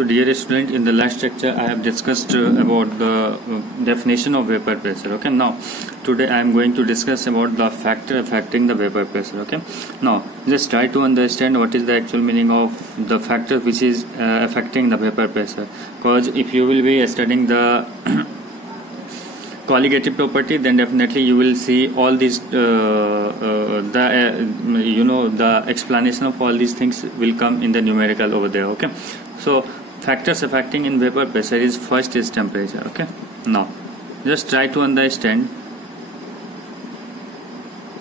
So dear student, in the last lecture I have discussed about the definition of vapor pressure. Okay, now today I am going to discuss about the factor affecting the vapor pressure. Okay, now just try to understand what is the actual meaning of the factor which is affecting the vapor pressure, because if you will be studying the colligative property, then definitely you will see all these the explanation of all these things will come in the numerical over there. Okay, so factors affecting in vapor pressure is first is temperature. Okay, now just try to understand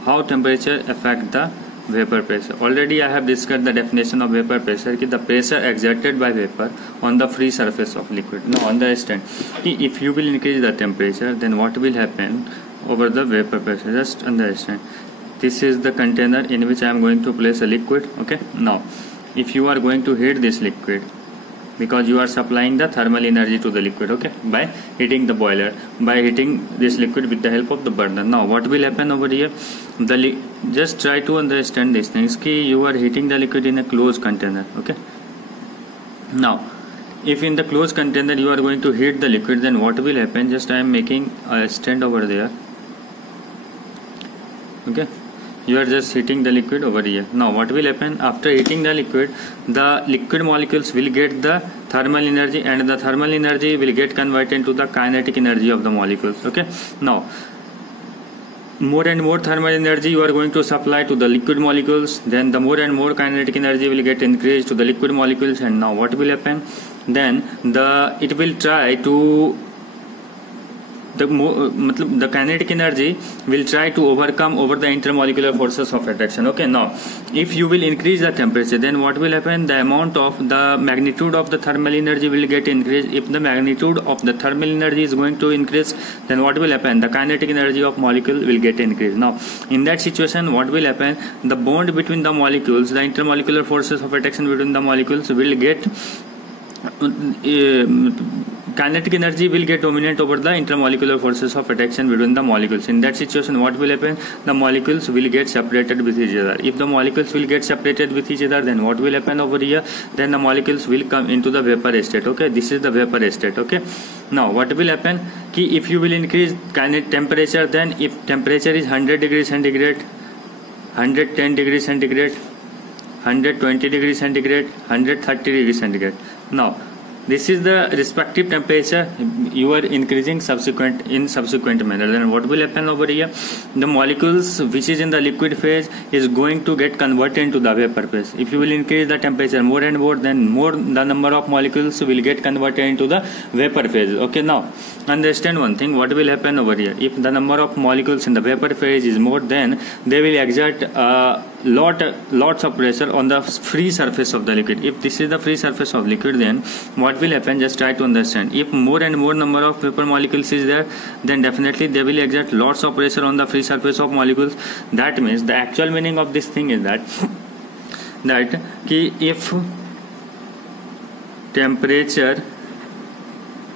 how temperature affect the vapor pressure. Already I have discussed the definition of vapor pressure, the pressure exerted by vapor on the free surface of liquid. Now understand, if you will increase the temperature, then what will happen over the vapor pressure? Just understand, this is the container in which I am going to place a liquid. Okay, now if you are going to heat this liquid, because you are supplying the thermal energy to the liquid, okay, by heating the boiler, by heating this liquid with the help of the burner. Now what will happen over here? Just try to understand these things. You are heating the liquid in a closed container. Okay, now if in the closed container you are going to heat the liquid, then what will happen? Just I am making a stand over there. Okay, you are just heating the liquid over here. Now what will happen? After heating the liquid molecules will get the thermal energy, and the thermal energy will get converted into the kinetic energy of the molecules. Okay, now more and more thermal energy you are going to supply to the liquid molecules, then the more and more kinetic energy will get increased to the liquid molecules. And now what will happen? Then it will try to the kinetic energy will try to overcome over the intermolecular forces of attraction. Okay, now if you will increase the temperature, then what will happen? The amount of the magnitude of the thermal energy will get increased. If the magnitude of the thermal energy is going to increase, then what will happen? The kinetic energy of molecule will get increased. Now in that situation, what will happen? The bond between the molecules, the intermolecular forces of attraction between the molecules will get kinetic energy will get dominant over the intermolecular forces of attraction between the molecules. In that situation, what will happen? The molecules will get separated with each other. If the molecules will get separated with each other, then what will happen over here? Then the molecules will come into the vapor state. Okay, this is the vapor state. Okay, now what will happen? If you will increase temperature, then if temperature is 100 degrees centigrade, 110 degrees centigrade, 120 degrees centigrade, 130 degrees centigrade. Now this is the respective temperature you are increasing in subsequent manner. Then what will happen over here? The molecules which is in the liquid phase is going to get converted into the vapor phase. If you will increase the temperature more and more, then more the number of molecules will get converted into the vapor phase. Okay, now understand one thing, what will happen over here? If the number of molecules in the vapor phase is more, then they will exert lots of pressure on the free surface of the liquid. If this is the free surface of liquid, then what will happen? Just try to understand. If more and more number of vapor molecules is there, then definitely they will exert lots of pressure on the free surface of molecules. That means the actual meaning of this thing is that if temperature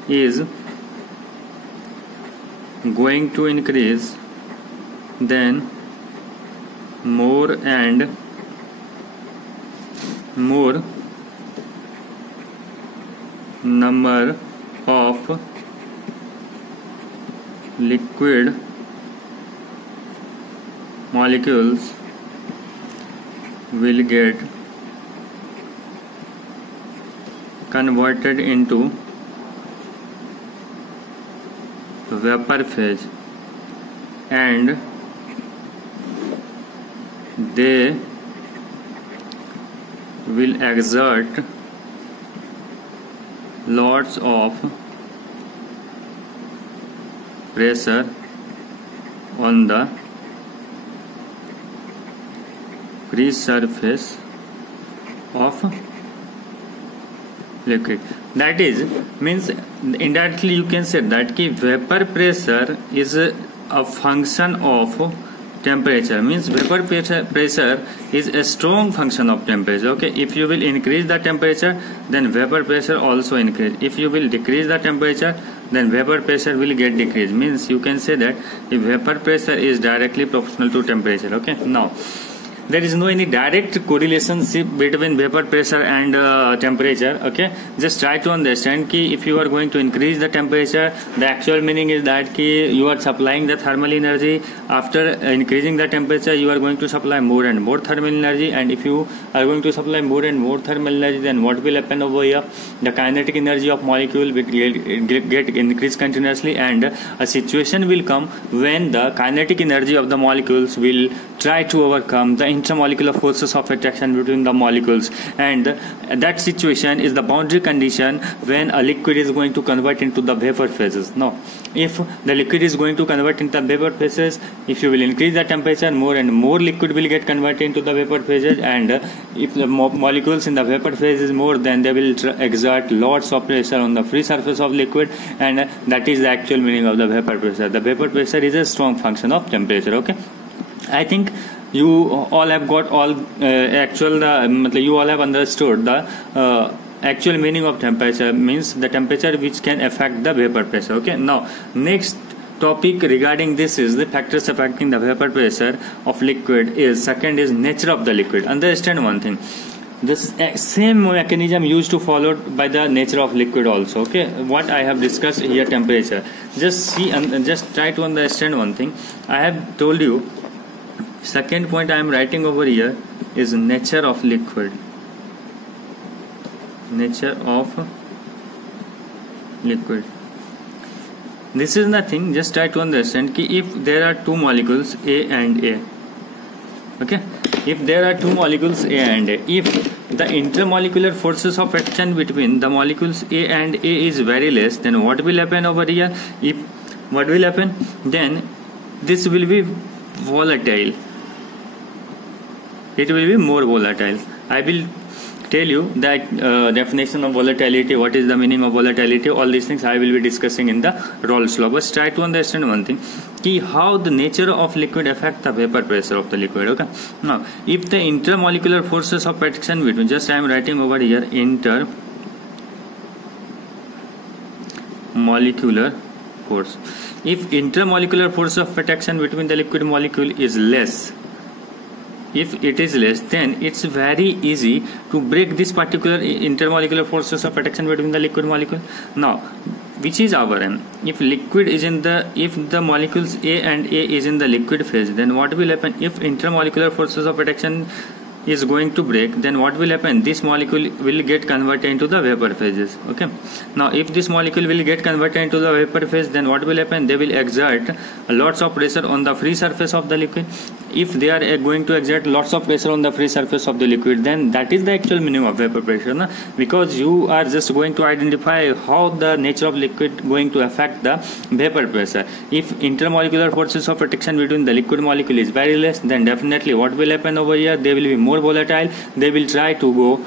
is going to increase, then more and more number of liquid molecules will get converted into vapor phase, and they will exert lots of pressure on the free surface of liquid. That is, means indirectly you can say that vapor pressure is a function of temperature. Means vapor pressure is a strong function of temperature. Okay, if you will increase the temperature, then vapor pressure also increase. If you will decrease the temperature, then vapor pressure will get decreased. Means you can say that the vapor pressure is directly proportional to temperature. Okay, now there is no any direct correlationship between vapor pressure and temperature. Okay, just try to understand ki if you are going to increase the temperature, the actual meaning is that ki you are supplying the thermal energy. After increasing the temperature, you are going to supply more and more thermal energy, and if you are going to supply more and more thermal energy, then what will happen over here? The kinetic energy of molecule will get increased continuously, and a situation will come when the kinetic energy of the molecules will try to overcome the intermolecular forces of attraction between the molecules, and that situation is the boundary condition when a liquid is going to convert into the vapor phases. Now, if the liquid is going to convert into the vapor phases, if you will increase the temperature, more and more liquid will get converted into the vapor phases, and if the molecules in the vapor phase is more, then they will exert lots of pressure on the free surface of liquid, and that is the actual meaning of the vapor pressure. The vapor pressure is a strong function of temperature. Okay, I think you all have got all you all have understood the actual meaning of temperature. Means the temperature which can affect the vapor pressure. Okay, now next topic regarding this is the factors affecting the vapor pressure of liquid. Is second is nature of the liquid. Understand one thing, this same mechanism used to followed by the nature of liquid also. Okay, what I have discussed here, temperature, just see and just try to understand one thing. I have told you, second point I am writing over here is nature of liquid. Nature of liquid. This is nothing, just try to understand ki if there are two molecules A and A. Okay, if there are two molecules A and A, if the intermolecular forces of action between the molecules A and A is very less, then what will happen over here? What will happen? Then this will be volatile. It will be more volatile. I will tell you that definition of volatility, what is the meaning of volatility, all these things I will be discussing in the Raoult's law. But try to understand one thing, ki how the nature of liquid affect the vapor pressure of the liquid. Okay, now if the intermolecular forces of attraction between, just I am writing over here, intermolecular force. If intermolecular force of attraction between the liquid molecule is less, if it is less, then it's very easy to break this particular intermolecular forces of attraction between the liquid molecule. Now, which is our aim? If liquid is in the, if the molecules A and A is in the liquid phase, then what will happen? If intermolecular forces of attraction is going to break, then what will happen? This molecule will get converted into the vapor phases. Okay, now if this molecule will get converted into the vapor phase, then what will happen? They will exert lots of pressure on the free surface of the liquid. If they are going to exert lots of pressure on the free surface of the liquid, then that is the actual meaning of vapor pressure, na? Because you are just going to identify how the nature of liquid going to affect the vapor pressure. If intermolecular forces of attraction between the liquid molecule is very less, then definitely what will happen over here? They will be more volatile. They will try to go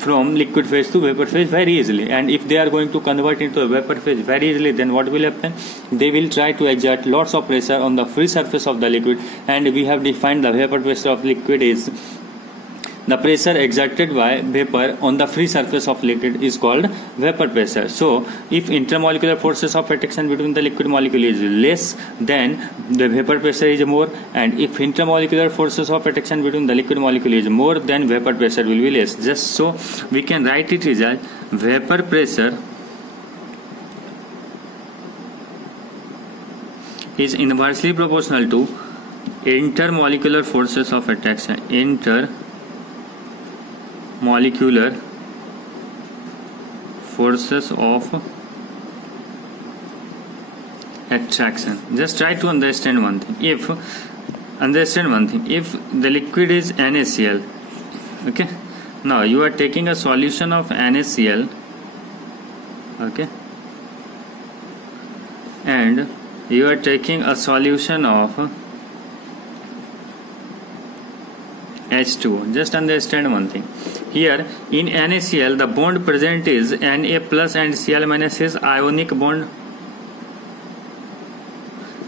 from liquid phase to vapor phase very easily, and if they are going to convert into a vapor phase very easily, then what will happen? They will try to exert lots of pressure on the free surface of the liquid, and we have defined the vapor pressure of liquid is the pressure exerted by vapor on the free surface of liquid is called vapor pressure. So if intermolecular forces of attraction between the liquid molecule is less, then the vapor pressure is more, and if intermolecular forces of attraction between the liquid molecule is more, then vapor pressure will be less. Just so we can write it as vapor pressure is inversely proportional to intermolecular forces of attraction. Intermolecular forces of attraction. Just try to understand one thing. If the liquid is NaCl, okay, now you are taking a solution of NaCl, okay, and you are taking a solution of H2O. Just understand one thing. Here in NaCl, the bond present is Na plus and Cl minus is ionic bond,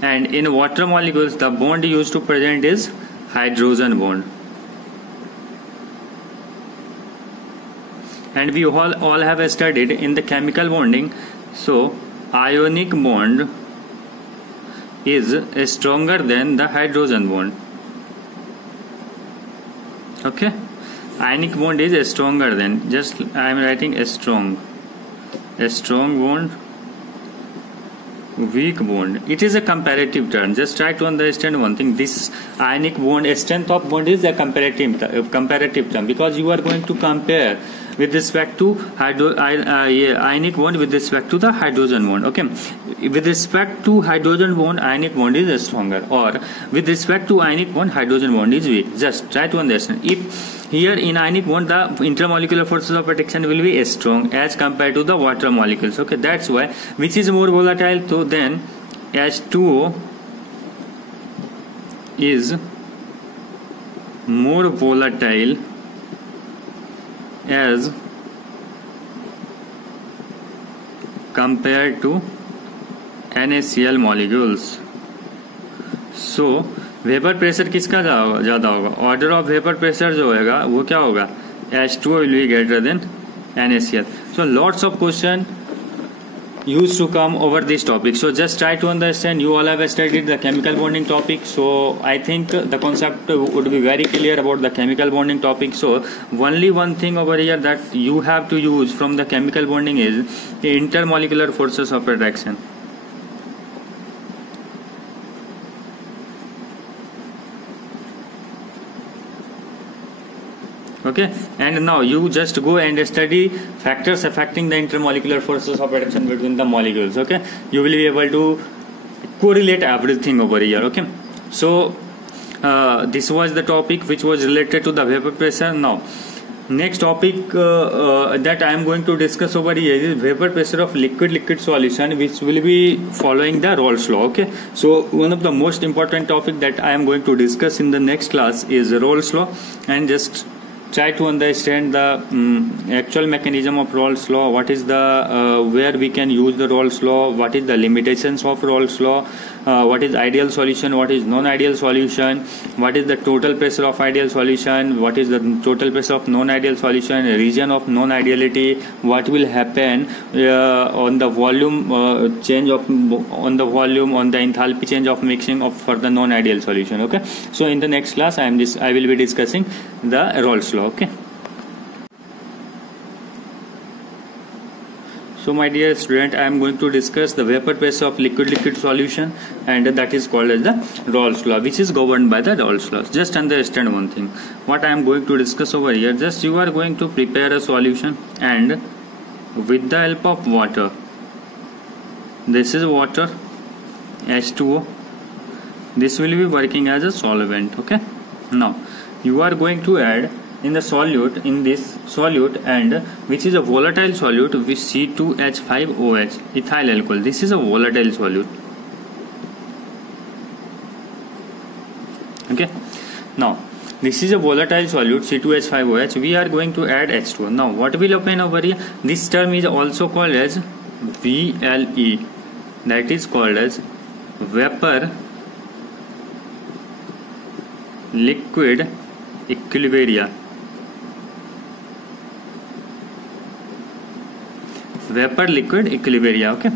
and in water molecules the bond used to present is hydrogen bond. And we all have studied in the chemical bonding, so ionic bond is stronger than the hydrogen bond. Okay, ionic bond is stronger than, just I am writing a strong bond, weak bond. It is a comparative term. Just try to understand one thing. This ionic bond, strength of bond is a comparative term, because you are going to compare with respect to ionic bond with respect to the hydrogen bond. Okay, with respect to hydrogen bond, ionic bond is stronger, or with respect to ionic bond, hydrogen bond is weak. Just try to understand. If here in ionic bond, the intermolecular forces of attraction will be strong as compared to the water molecules. Okay, that's why, which is more volatile, so then H2O is more volatile as compared to NaCl molecules. So vapour pressure किसका ज़्यादा होगा? Order of vapour pressure जो होगा वो क्या होगा? H2O will be greater than NaCl. So lots of question used to come over this topic. So just try to understand. You all have studied the chemical bonding topic, so I think the concept would be very clear about the chemical bonding topic. So only one thing over here that you have to use from the chemical bonding is the intermolecular forces of attraction. Okay, and now you just go and study factors affecting the intermolecular forces of attraction between the molecules. Okay, you will be able to correlate everything over here. Okay, so this was the topic which was related to the vapor pressure. Now next topic that I am going to discuss over here is vapor pressure of liquid solution, which will be following the Raoult's law. Okay, so one of the most important topic that I am going to discuss in the next class is Raoult's law, and just try to understand the actual mechanism of Raoult's law. What is the where we can use the Raoult's law? What is the limitations of Raoult's law? What is ideal solution? What is non-ideal solution? What is the total pressure of ideal solution? What is the total pressure of non-ideal solution? Region of non-ideality? What will happen on the volume change of on the enthalpy change of mixing of for the non-ideal solution? Okay, so in the next class I will be discussing the Raoult's law. Okay, so my dear student, I am going to discuss the vapor pressure of liquid solution, and that is called as the Raoult's law, which is governed by the Raoult's law. Just understand one thing, what I am going to discuss over here. Just you are going to prepare a solution, and with the help of water, this is water, H2O, this will be working as a solvent. Okay, now you are going to add in the solute, in this solute, and which is a volatile solute with C2H5OH, ethyl alcohol. This is a volatile solute. Okay, now this is a volatile solute C2H5OH. We are going to add H2O. Now what will happen over here? This term is also called as VLE, that is called as vapor liquid equilibria. Vapor liquid equilibria. Okay,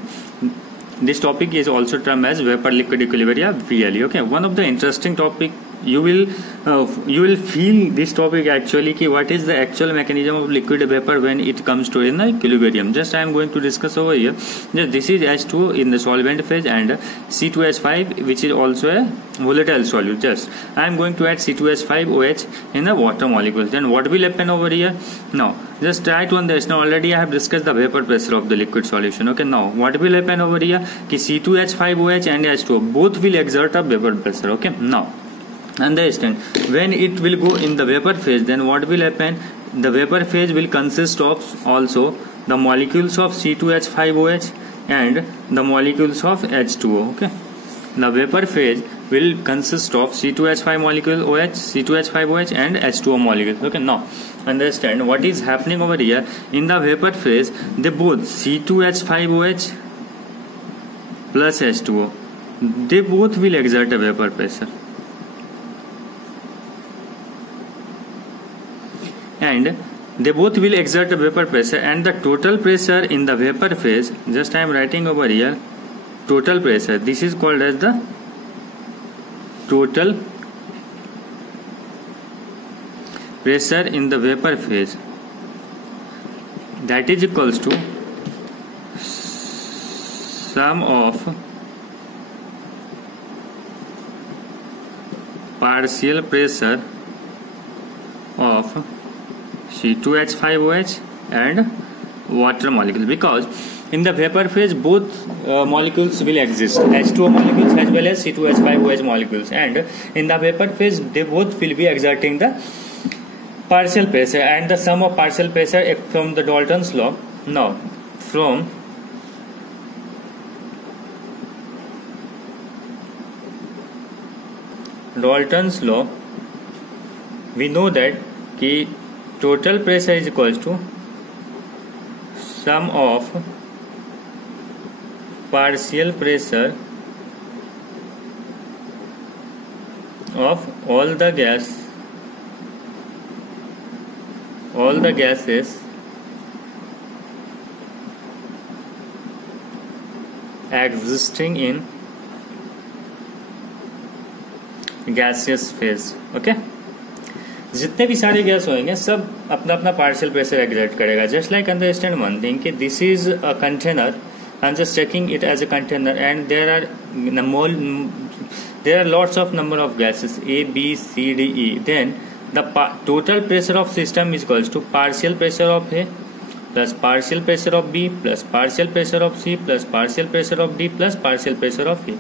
this topic is also termed as vapor liquid equilibria, VLE. Okay, one of the interesting topic you will feel this topic actually ki what is the actual mechanism of liquid vapor when it comes to in the equilibrium. Just I am going to discuss over here. Just this is H2O in the solvent phase and C2H5, which is also a volatile solute. Just I am going to add C2H5OH in the water molecules. Then what will happen over here? Now just try to understand. Already I have discussed the vapor pressure of the liquid solution. Okay, now what will happen over here? Ki C2H5OH and H2O both will exert a vapor pressure. Okay, now understand, when it will go in the vapor phase, then what will happen? The vapor phase will consist of also the molecules of C2H5OH and the molecules of H2O. Okay, the vapor phase will consist of C2H5 molecule OH, C2H5OH and H2O molecules. Okay, now understand what is happening over here. In the vapor phase, they both C2H5OH plus H2O, they both will exert a vapor pressure. And they both will exert a vapor pressure, and the total pressure in the vapor phase, just I am writing over here total pressure, this is called as the total pressure in the vapor phase, that is equals to sum of partial pressure of C2H5OH and water molecule, because in the vapor phase both molecules will exist, H2O molecules as well as C2H5OH molecules, and in the vapor phase they both will be exerting the partial pressure, and the sum of partial pressure from the Dalton's law. Now from Dalton's law we know that कि total pressure is equals to sum of partial pressure of all the gases existing in gaseous phase. Okay, जितने भी सारे gas होंगे सब अपना अपना partial pressure exert करेगा. Just like understand one thing कि this is a container, I am just checking it as a container and there are lots of number of gases A, B, C, D, E. Then the total pressure of system is equals to partial pressure of A plus partial pressure of B plus partial pressure of C plus partial pressure of D plus partial pressure of E.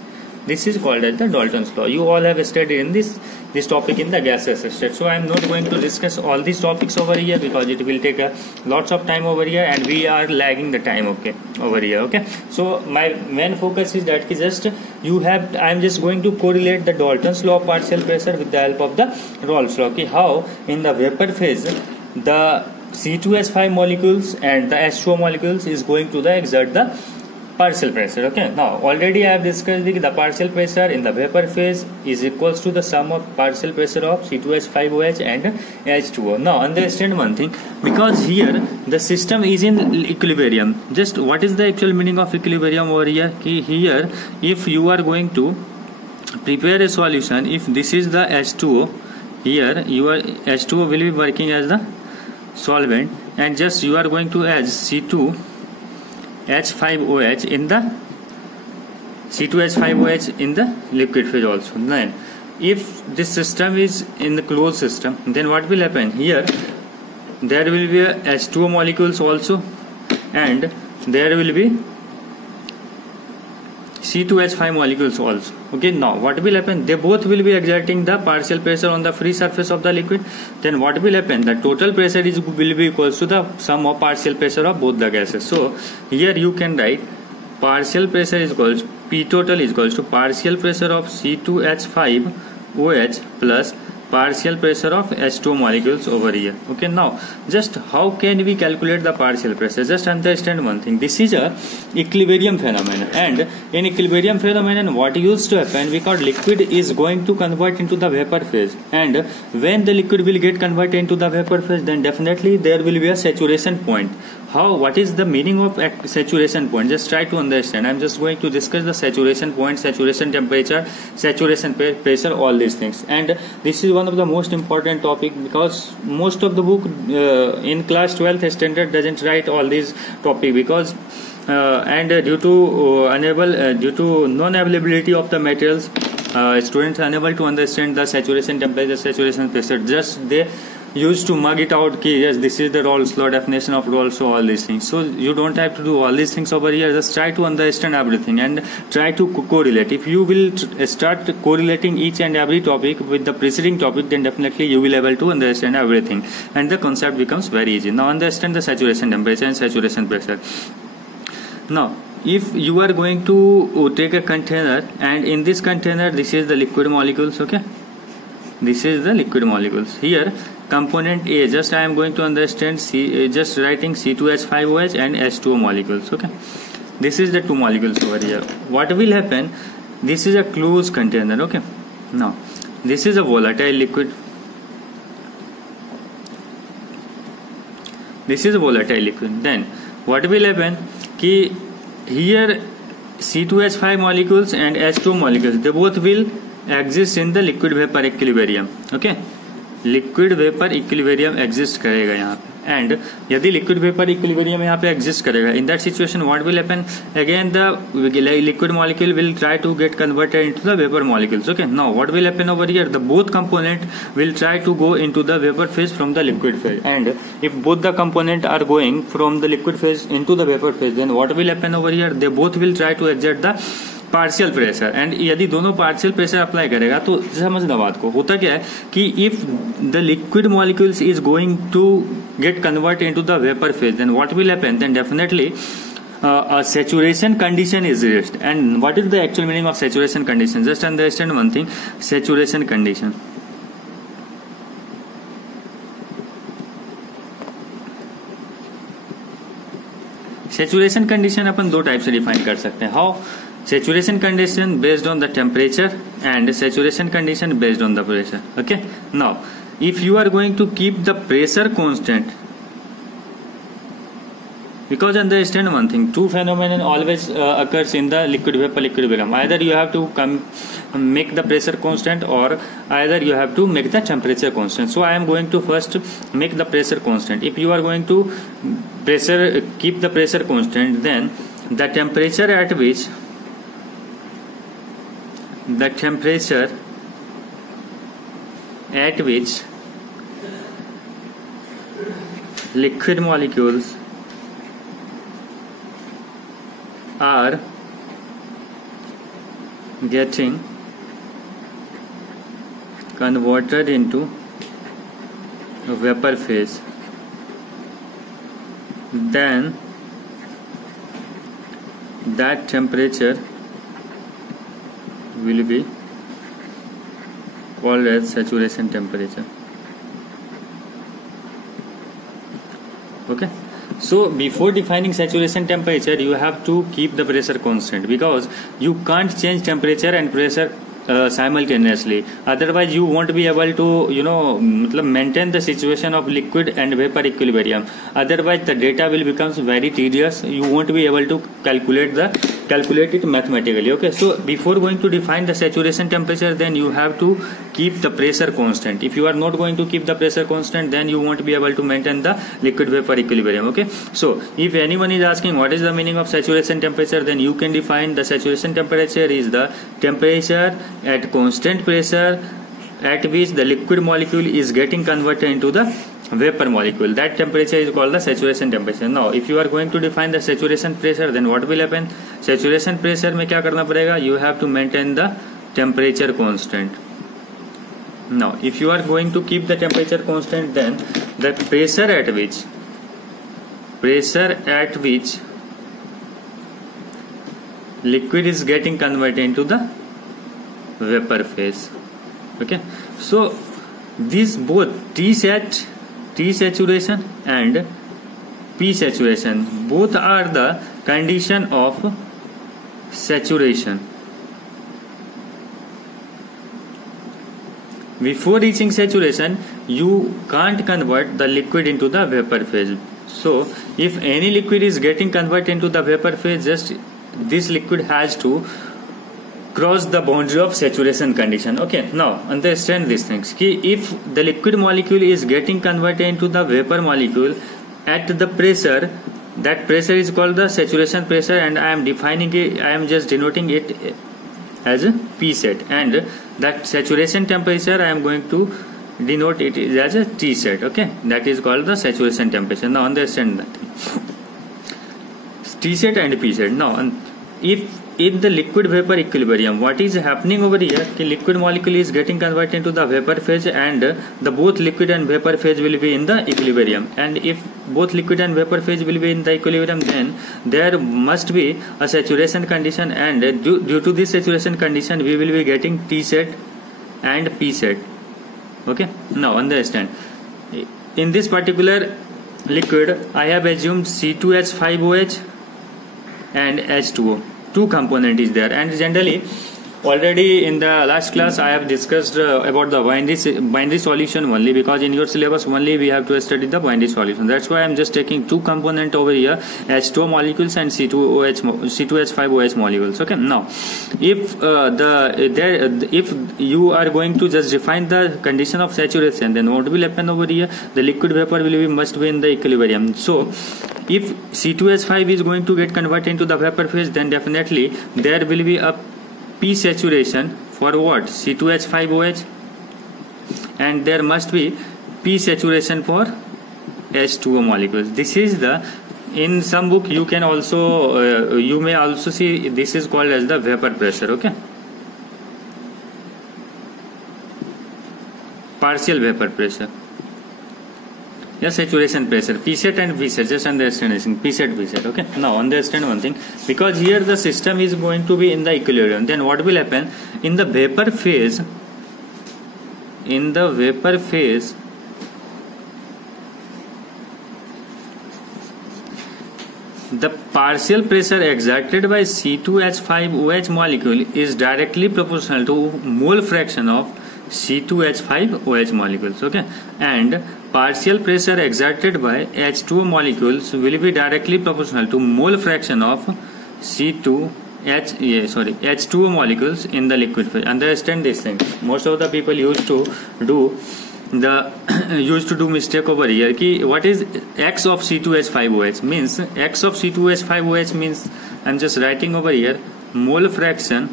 This is called as the Dalton's law. You all have studied in this topic in the gaseous state. So I am not going to discuss all these topics over here because it will take lots of time over here and we are lagging the time. Okay, over here. Okay. So my main focus is that just I am just going to correlate the Dalton's law of partial pressure with the help of the Raoult's law. Okay, how in the vapor phase the C2H5 molecules and the H2O molecules is going to exert the partial pressure. Okay, now already I have discussed the partial pressure in the vapor phase is equals to the sum of partial pressure of C2H5OH and H2O. Now understand one thing, because here the system is in equilibrium. Just what is the actual meaning of equilibrium over here? Here if you are going to prepare a solution, if this is the H2O, here your H2O will be working as the solvent and just you are going to add C2H5OH in the C2H5OH in the liquid phase also. Then if this system is in the closed system, then what will happen? Here there will be a H2O molecules also and there will be C2H5 molecules also. Okay, now what will happen? They both will be exerting the partial pressure on the free surface of the liquid. Then what will happen? The total pressure will be equals to the sum of partial pressure of both the gases. So here you can write partial pressure is equals P total is equals to partial pressure of C2H5OH plus partial pressure of H2O molecules over here. Okay, now just how can we calculate the partial pressure? Just understand one thing, this is a equilibrium phenomenon, and in equilibrium phenomenon what used to happen, because liquid is going to convert into the vapor phase, and when the liquid will get converted into the vapor phase, then definitely there will be a saturation point. What is the meaning of saturation point? Just try to understand. I am just going to discuss the saturation point, saturation temperature, saturation pressure, all these things. And this is one of the most important topic, because most of the book in class 12th standard doesn't write all these topic, because and due to non-availability of the materials, students are unable to understand the saturation temperature, saturation pressure. Just they used to mug it out ki yes, this is the Raoult's law, definition of Raoult's law, all these things. So you don't have to do all these things over here. Just try to understand everything and try to correlate. If you will start correlating each and every topic with the preceding topic, then definitely you will able to understand everything and the concept becomes very easy. Now understand the saturation temperature and saturation pressure. Now if you are going to take a container, and in this container this is the liquid molecules. Okay, this is the liquid molecules. Here component A, just I am going to understand just writing C2H5OH and H2O molecules. Okay, this is the two molecules over here. What will happen? This is a closed container. Okay, now this is a volatile liquid. This is a volatile liquid. Then what will happen? Ki here C2H5 molecules and H2O molecules, they both will exist in the liquid vapor equilibrium. Okay, liquid vapour equilibrium exist करेगा यहाँ पे, and यदि liquid vapour equilibrium यहाँ पे exist करेगा, in that situation what will happen, again the liquid molecule will try to get converted into the vapour molecules. Okay, now what will happen over here, the both component will try to go into the vapour phase from the liquid phase, and if both the component are going from the liquid phase into the vapour phase, then what will happen over here, they both will try to exert the partial pressure, and यदि दोनों partial pressure apply करेगा तो समझना बात को, होता क्या है कि if the liquid molecules is going to get convert into the vapour phase, then what will happen, then definitely a saturation condition is reached. And what is the actual meaning of saturation condition? Just understand one thing, saturation condition. Saturation condition अपन दो type से define कर सकते हैं. How? Saturation condition based on the temperature and saturation condition based on the pressure. Okay. Now, if you are going to keep the pressure constant, because understand one thing, two phenomenon always occurs in the liquid vapor equilibrium. Either you have to make the pressure constant, or either you have to make the temperature constant. So I am going to first make the pressure constant. If you are going to keep the pressure constant, then the temperature at which liquid molecules are getting converted into vapor phase, then that temperature will be called as saturation temperature. Okay. So before defining saturation temperature, you have to keep the pressure constant, because you can't change temperature and pressure simultaneously. Otherwise you won't be able to maintain the situation of liquid and vapor equilibrium. Otherwise the data will become very tedious. You won't be able to calculate it mathematically. Okay, so before going to define the saturation temperature, then you have to keep the pressure constant. If you are not going to keep the pressure constant, then you won't be able to maintain the liquid vapor equilibrium. Okay, so if anyone is asking what is the meaning of saturation temperature, then you can define the saturation temperature is the temperature at constant pressure at which the liquid molecule is getting converted into the vapor molecule. That temperature is called the saturation temperature. Now if you are going to define the saturation pressure, then what will happen? Saturation pressure में क्या करना पड़ेगा? You have to maintain the temperature constant. Now if you are going to keep the temperature constant, then the pressure at which liquid is getting converted into the vapor phase. Okay, so these both T saturation and P saturation both are the condition of saturation. Before reaching saturation, you can't convert the liquid into the vapor phase. So if any liquid is getting converted into the vapor phase, just this liquid has to cross the boundary of saturation condition. Okay, now understand these things. If the liquid molecule is getting converted into the vapor molecule at the pressure, that pressure is called the saturation pressure, and I am defining it, I am just denoting it as a P set, and that saturation temperature I am going to denote it as a T set. Okay, that is called the saturation temperature. Now understand that T set and P set. Now if in the liquid vapor equilibrium, what is happening over here, the liquid molecule is getting converted into the vapor phase, and the both liquid and vapor phase will be in the equilibrium. And if both liquid and vapor phase will be in the equilibrium, then there must be a saturation condition, and due to this saturation condition we will be getting T set and P set. Okay, now understand, in this particular liquid I have assumed C2H5OH and H2O. Two component is there, and generally Already in the last class I have discussed about the binary solution only, because in your syllabus only we have to study the binary solution. That's why I am just taking two component over here, H2O molecules and C2H5OH molecules. Okay, now if if you are going to just define the condition of saturation, then what will happen over here? The liquid vapor must be in the equilibrium. So if C2H5 is going to get converted into the vapor phase, then definitely there will be a P saturation for what? C2H5OH, and there must be P saturation for H2O molecules. This is the, in some book you can also you may also see this is called as the vapor pressure. Okay, partial vapor pressure. Yeah, saturation pressure, Pset and Vset, just understand this thing, Pset, Vset. Okay, now understand one thing, because here the system is going to be in the equilibrium, then what will happen in the vapor phase? In the vapor phase, the partial pressure exerted by C2H5OH molecule is directly proportional to mole fraction of C2H5OH molecules. Okay, and partial pressure exerted by H2O molecules will be directly proportional to mole fraction of H2O molecules in the liquid phase. Understand this thing. Most of the people used to do mistake over here. Ki what is X of C2H5OH means? X of C2H5OH means, I am just writing over here, mole fraction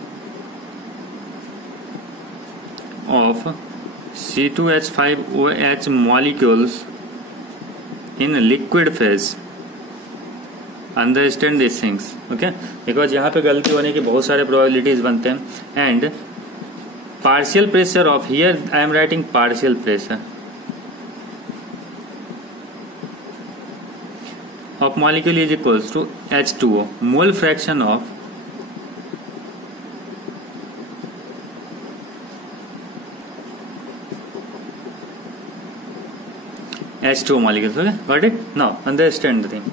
of C2H5OH molecules in liquid phase. Understand these things. Okay, because यहाँ पे गलती होने की बहुत सारे probabilities बनते हैं. And partial pressure of, here I am writing partial pressure of molecule is equals to H2O, mole fraction of H2O molecules. Okay, got it? Now understand the thing.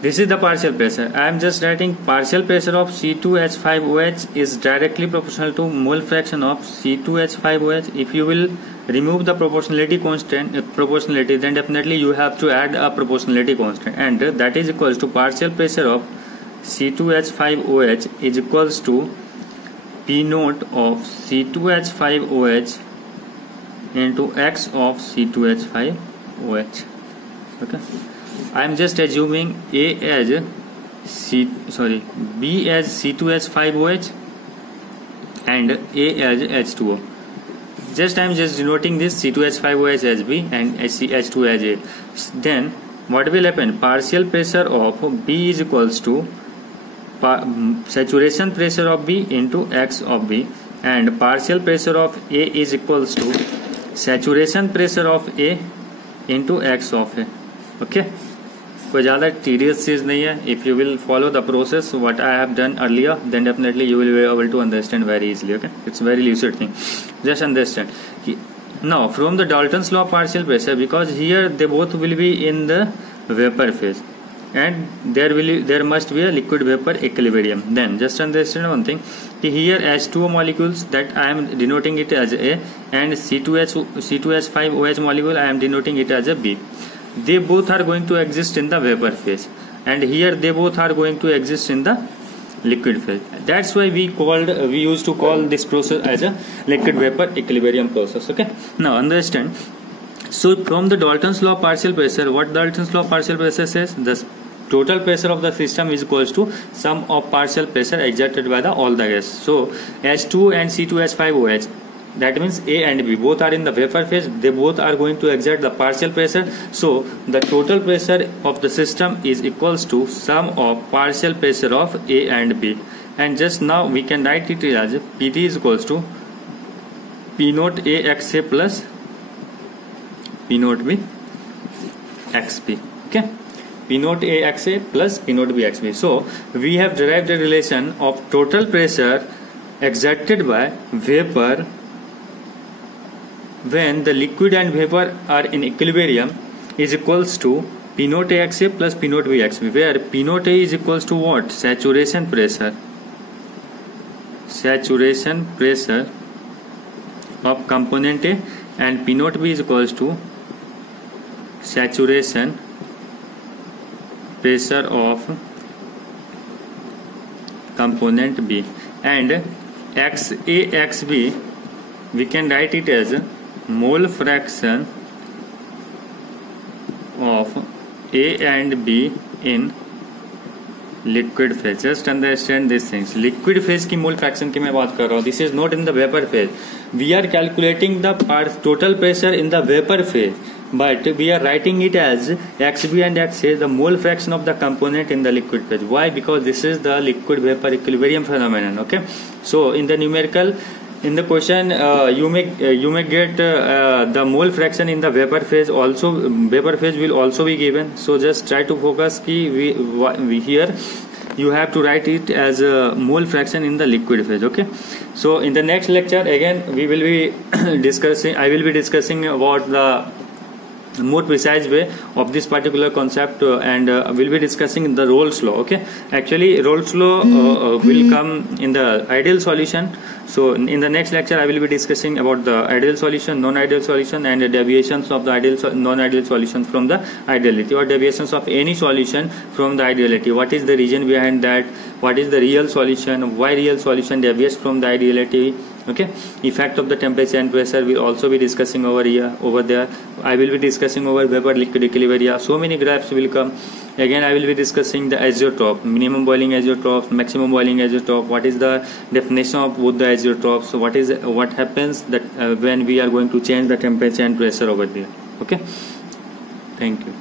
This is the partial pressure. I am just writing partial pressure of C2H5OH is directly proportional to mole fraction of C2H5OH. If you will remove the proportionality constant, then definitely you have to add a proportionality constant, and that is equals to partial pressure of C2H5OH is equals to P naught of C2H5OH into X of C2H5OH. Okay, I am just assuming B as C2H5OH and A as H2O. Just I am just denoting this C2H5OH as B and H2 as A. Then what will happen? Partial pressure of B is equals to saturation pressure of B into X of B, and partial pressure of A is equals to saturation pressure of A into X of A. Okay, कोई ज़्यादा tedious चीज़ नहीं है. If you will follow the process what I have done earlier, then definitely you will be able to understand very easily. Okay, it's very lucid thing. Just understand. Now from the Dalton's law of partial pressure, because here they both will be in the vapor phase, and there must be a liquid vapor equilibrium. Then just understand one thing. Here H2O molecules, that I am denoting it as A, and C2H5OH molecule I am denoting it as a B. They both are going to exist in the vapor phase, and here they both are going to exist in the liquid phase. That's why we used to call this process as a liquid vapor equilibrium process. Okay, now understand. So from the Dalton's law of partial pressure, what Dalton's law of partial pressure says? The total pressure of the system is equals to sum of partial pressure exerted by all the gases. So H2 and C2H5OH, that means A and B both are in the vapor phase. They both are going to exert the partial pressure. So the total pressure of the system is equals to sum of partial pressure of A and B. And just now we can write it as PT is equals to P naught A XA plus P naught B XB. Okay, P naught A XA plus P naught B XB. So we have derived a relation of total pressure exerted by vapor when the liquid and vapor are in equilibrium is equals to P naught A XA plus P naught B XB, where P naught A is equals to what? Saturation pressure. saturation pressure of component A, and P naught B is equals to saturation pressure of component B, and XA XB we can write it as mole fraction of A and B in liquid phase. Just understand these things. Liquid phase की mole fraction की मैं बात कर रहा हूँ. This is not in the vapor phase. We are calculating the total pressure in the vapor phase, but we are writing it as XB and XA, the mole fraction of the component in the liquid phase. Why? Because this is the liquid vapor equilibrium phenomenon. Okay. So in the numerical, in the question, you may get the mole fraction in the vapor phase also. Vapor phase will also be given. So just try to focus ki we here you have to write it as a mole fraction in the liquid phase. Okay. So in the next lecture again we will be discussing. I will be discussing about the more precise way of this particular concept, and we'll be discussing the Rolle's law. Okay, actually Rolle's law will come in the ideal solution. So in the next lecture I will be discussing about the ideal solution, non-ideal solution, and the deviations of the ideal non-ideal solution from the ideality, or deviations of any solution from the ideality. What is the reason behind that? What is the real solution? Why real solution deviates from the ideality? Okay, effect of the temperature and pressure will also be discussing over here, over there. I will be discussing over vapor liquid equilibrium. So many graphs will come. Again I will be discussing the azeotrope, minimum boiling azeotrope, maximum boiling azeotrope. What is the definition of both the azeotropes? So what happens that when we are going to change the temperature and pressure over there. Okay, thank you.